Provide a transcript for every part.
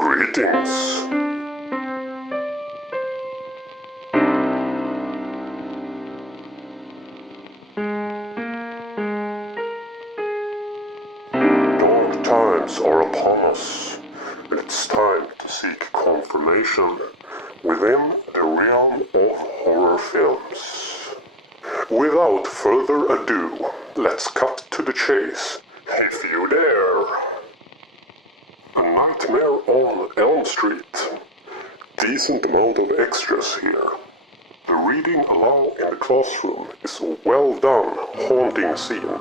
Greetings. Dark times are upon us, and it's time to seek confirmation within the realm of horror films. Without further ado, let's cut to the chase, if you dare. A Nightmare on Elm Street. Decent amount of extras here. The reading aloud in the classroom is a well done, haunting scene,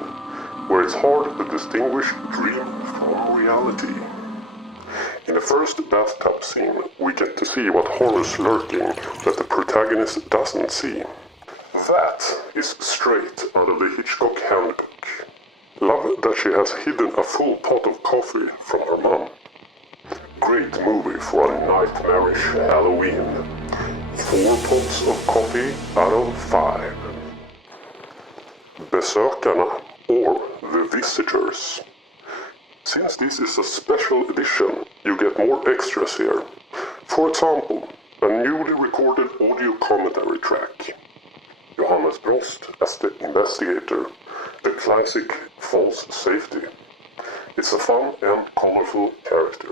where it's hard to distinguish dream from reality. In the first bathtub scene, we get to see what horror's lurking that the protagonist doesn't see. That is straight out of the Hitchcock handbook. Love that she has hidden a full pot of coffee from her mom. Great movie for a nightmarish Halloween. 4 pots of coffee out of 5. Besökarna, or The Visitors. Since this is a special edition, you get more extras here. For example, a newly recorded audio commentary track. Johannes Brost as the investigator, the classic false safety. It's a fun and colorful character.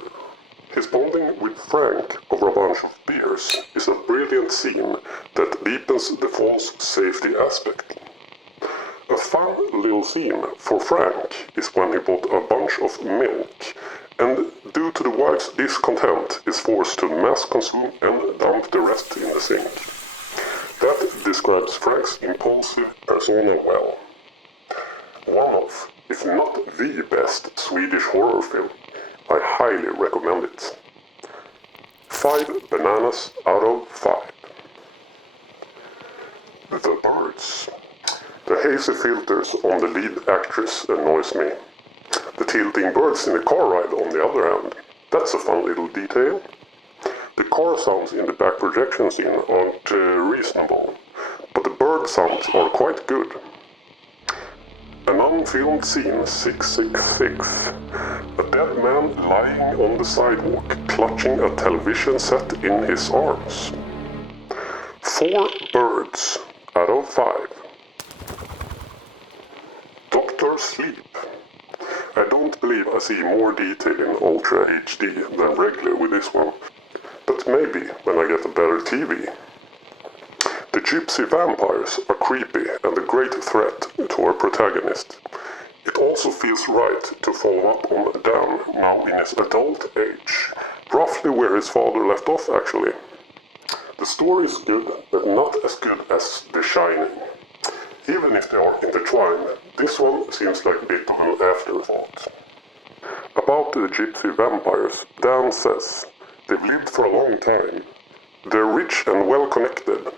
His bonding with Frank over a bunch of beers is a brilliant scene that deepens the false safety aspect. A fun little scene for Frank is when he bought a bunch of milk and, due to the wife's discontent, is forced to mass consume and dump the rest in the sink. That describes Frank's impulsive persona well. One of, if not the best Swedish horror film. I highly recommend it. 5 bananas out of 5. The Birds. The hazy filters on the lead actress annoys me. The tilting birds in the car ride, on the other hand, that's a fun little detail. The car sounds in the back projection scene aren't reasonable, but the bird sounds are quite good. An unfilmed scene 666. A dead man lying on the sidewalk, clutching a television set in his arms. 4 birds out of 5. Doctor Sleep. I don't believe I see more detail in Ultra HD than regular with this one, but maybe when I get a better TV. The gypsy vampires are creepy and a great threat to our protagonist. It also feels right to follow up on Dan now in his adult age, roughly where his father left off actually. The story is good, but not as good as The Shining. Even if they are intertwined, this one seems like a bit of an afterthought. About the gypsy vampires, Dan says, they've lived for a long time. They're rich and well connected.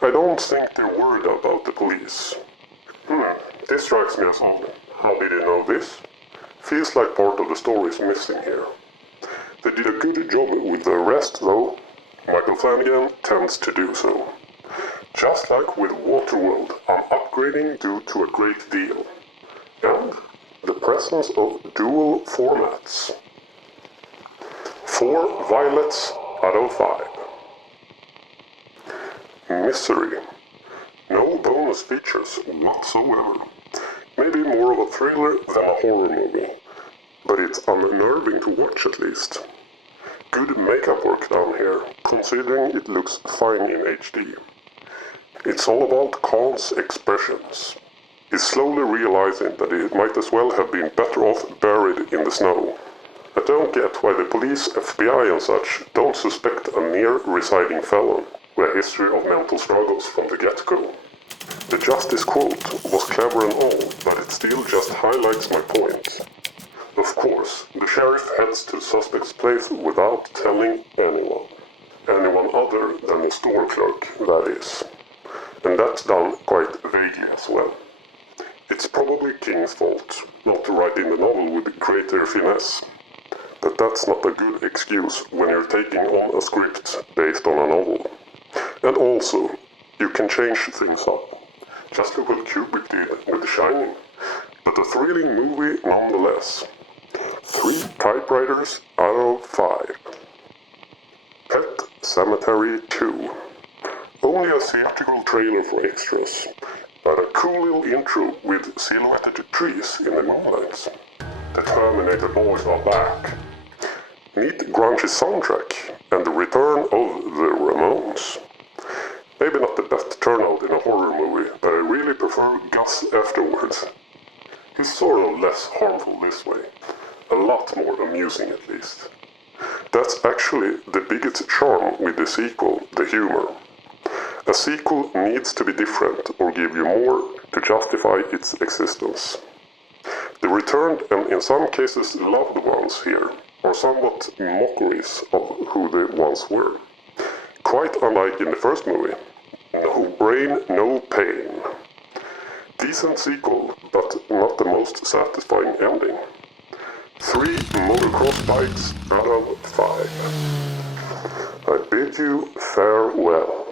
I don't think they're worried about the police. This strikes me as odd. How did he know this? Feels like part of the story is missing here. They did a good job with the rest though. Michael Flanagan tends to do so. Just like with Waterworld, I'm upgrading due to a great deal. And the presence of dual formats. 4 violets out of 5. Misery. No bonus features whatsoever. Maybe more of a thriller than a horror movie. But it's unnerving to watch at least. Good makeup work down here, considering it looks fine in HD. It's all about Khan's expressions. He's slowly realizing that it might as well have been better off buried in the snow. I don't get why the police, FBI and such don't suspect a near-residing felon with a history of mental struggles from the get-go. The justice quote was clever and all, but it still just highlights my point. Of course, the sheriff heads to the suspect's place without telling anyone. Anyone other than the store clerk, that is. And that's done quite vaguely as well. It's probably King's fault not to write in the novel with greater finesse. But that's not a good excuse when you're taking on a script based on a novel. And also, you can change things up. Just like what Kubrick did with The Shining. But a thrilling movie nonetheless. 3 typewriters out of 5. Sematary Two. Only a theatrical trailer for extras, but a cool little intro with silhouetted trees in the moonlight. The Terminator boys are back. Neat grungy soundtrack and the return of the Ramones. Maybe not the best turnout in a horror movie, but I really prefer Gus afterwards. He's sort of less harmful this way. A lot more amusing at least. That's actually the biggest charm with the sequel, the humor. A sequel needs to be different or give you more to justify its existence. The returned and in some cases loved ones here are somewhat mockeries of who they once were. Quite unlike in the first movie. No brain, no pain. Decent sequel, but not the most satisfying ending. 3 motocross bikes out of 5. I bid you farewell.